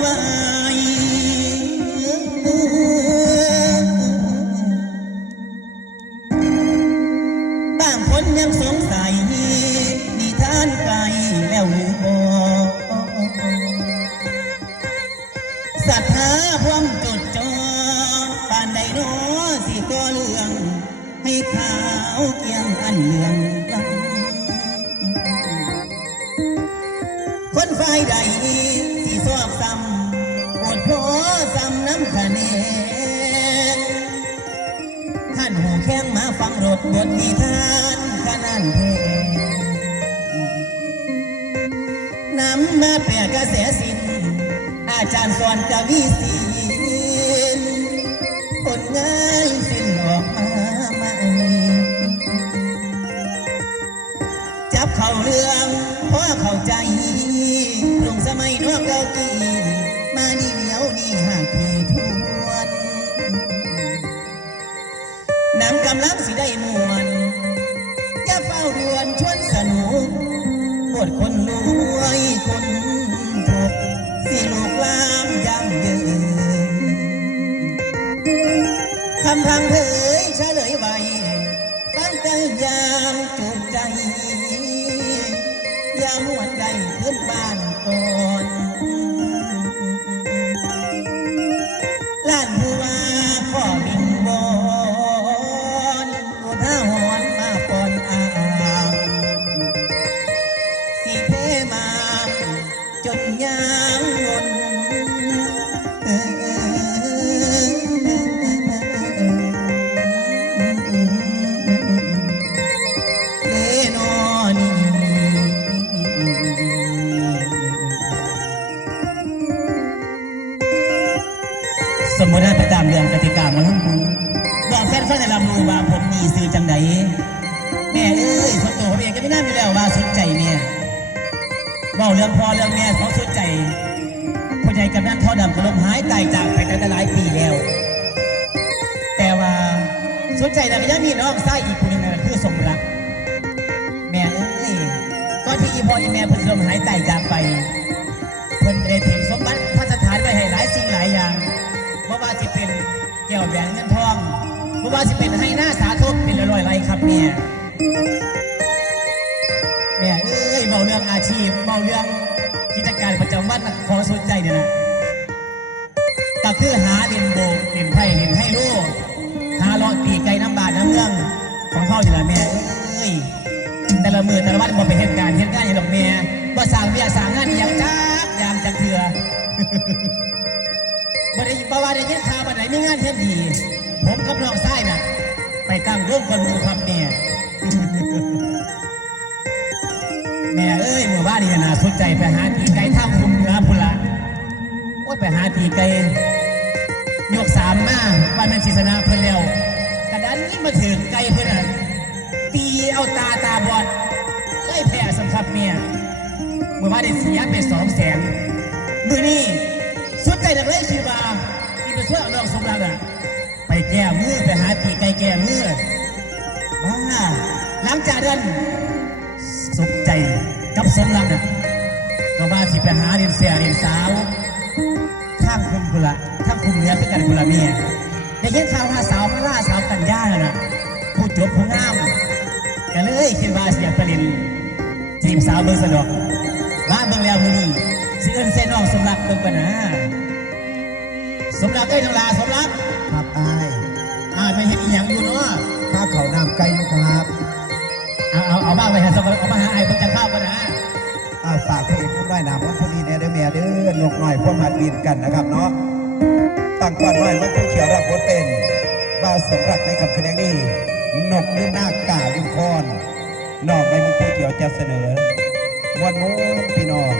ไว้บางคนยังสงสัยนิทานไกลแล้วหรือบ่ศรัทธาพร้อมจดจอปานใดโนอสิก่อเรื่อง ให้ขาวเกียงอันเหลืองลำคนฝ่ายใด สิสอบซ้ำอดพอซ้ำน้ำคะแนนท่านหูแข้งมาฟังรถบทนิทานขนานเพลงนำมาแปลกระแสสิน อาจารย์สอนกวีศิลป์ผลงานสิ้นออกมาใหม่จับเข้าเรื่องเพราะเข้าใจ มัยนอกเก่ากี้มานี่เหนียวนี่ห่างพี่ทวนหนังกำลังสิได้มวนอย่าเฝ้าด่วนชวนสนุกบทคนรวยคนทุกสิลูกลามย่ำยืนคำพังเผยเฉลยไว้ฟังกันอย่างจุใจ อย่าหวนใดพื้นบ้านก่อนล้านผู้ว่าขอบินบอนอุทาหอนมาปอนอามสิเพมาจนยาง มมติได้ไปตามเรื่องกติกามาลุ่มมูบอกแฟนฟังในลำรูว่าผมมีซื้อจังใดแม่เอ้ยส่วนตัวผมเองก็ไม่น่ามีแล้วว่าสนใจเมียเว่าเรื่องพ่อเรื่องแม่เขาสนใจพ่อใหญ่กำนันท่อดำกระลมหายตายจากไปตั้งแต่หลายปีแล้ว แต่ว่าสนใจแต่ก็ยังมีน้องไส้อีกคนหนึ่งนะคือสมรัก แม่เอ้ยก่อนที่อีพ่ออีแม่เพิ่นลมหายตายจากไป เพิ่นได้ถิ่ม แก้วแหวนเงินทองบ่ว่าสิเป็นให้หน้าสาธุเป็นร้อยไรครับเมียแม่ยเอ้ยเบาเรื่องอาชีพเบาเรื่องกิจการประจำวันน่ะขอสนใจเนี่ยนะก็คือหาเล่นโบกเล่นไพ่เล่นให้ลูกหาลาะตีไก่น้ำบาดน้ำเมืองของเขาอยู่ละแม่เอ้ยแต่ละมือแต่ละวันบ่ไปเหตุการณ์เหตุการณ์อย่างดอกเมียบ่สางเบียสางงานอย่างจักยามจักเถื่อ บ่ได้บ่ว่าได้ยินข่าวบ่ได้มีงานเฮ็ดดี ผมกับน้องชายน่ะ ไปตั้งร่วงคนหมู่ครับแม่แม่เอ้ยเมื่อวานนี่น่าสนใจไปหาตีไก่ท่าคุมเนือพุ่นละโอ้ยไปหาตีไก่ยกสามมาวันนั้นศิสนาเพิ่นแล้วกระดานนี้มาถึงไก่เพิ่นน่ะตีเอาตาตาบอดได้แพ้สำคับเมียเมื่อวานได้เสียไปสองแสนมือนี้ สุดใจนักเลยคิดว่าที่ไปช่วยเอาน้องสมรักอะไปแก้มือไปหาตีไก่แก้มือว้าหลังจากนั้นสุขใจกับสมรักอะก็ว่าสิไปหาเรียนเสียเรียนสาวข้างคุมกุละข้างคุมเนื้อเป็นกันกุละเมียได้ยินข่าวว่าสาวมาล่าสาวกันย่าน่ะผู้จบผู้งามก็เลยคิดว่าเสียบตะลินจีบสาวเบอร์สะดอกว่าเบิ่งแล้วมือนี้ สิเอิ้นเส้นน้องสมรักเบิ่งกันนะสมรักเอ้ยน้องลาสมรักครับอายอ่าไม่เห็นอีหยังอยู่เนาะข้าเขาน้ำไก่อยู่ครับเอาเอาเอาบ้างไปหาสมรักเอามาหาไอ้เพิ่งจะเข้าวกันนะอาฝากเพลงน้อยน้ำวันพรุ่งนี้เนี่ยเด้อแม่เด้อนกน้อยพวกหัดบินกันนะครับเนาะตั้งก่อนน้อยมันผู้เขียวรับบทเป็นบ่าวสมรักในคำแสดงนี้นกลิ้นหน้ากาลิมคอนนอกในมันผู้เขียวจะเสนอมวลมูพี่น้อง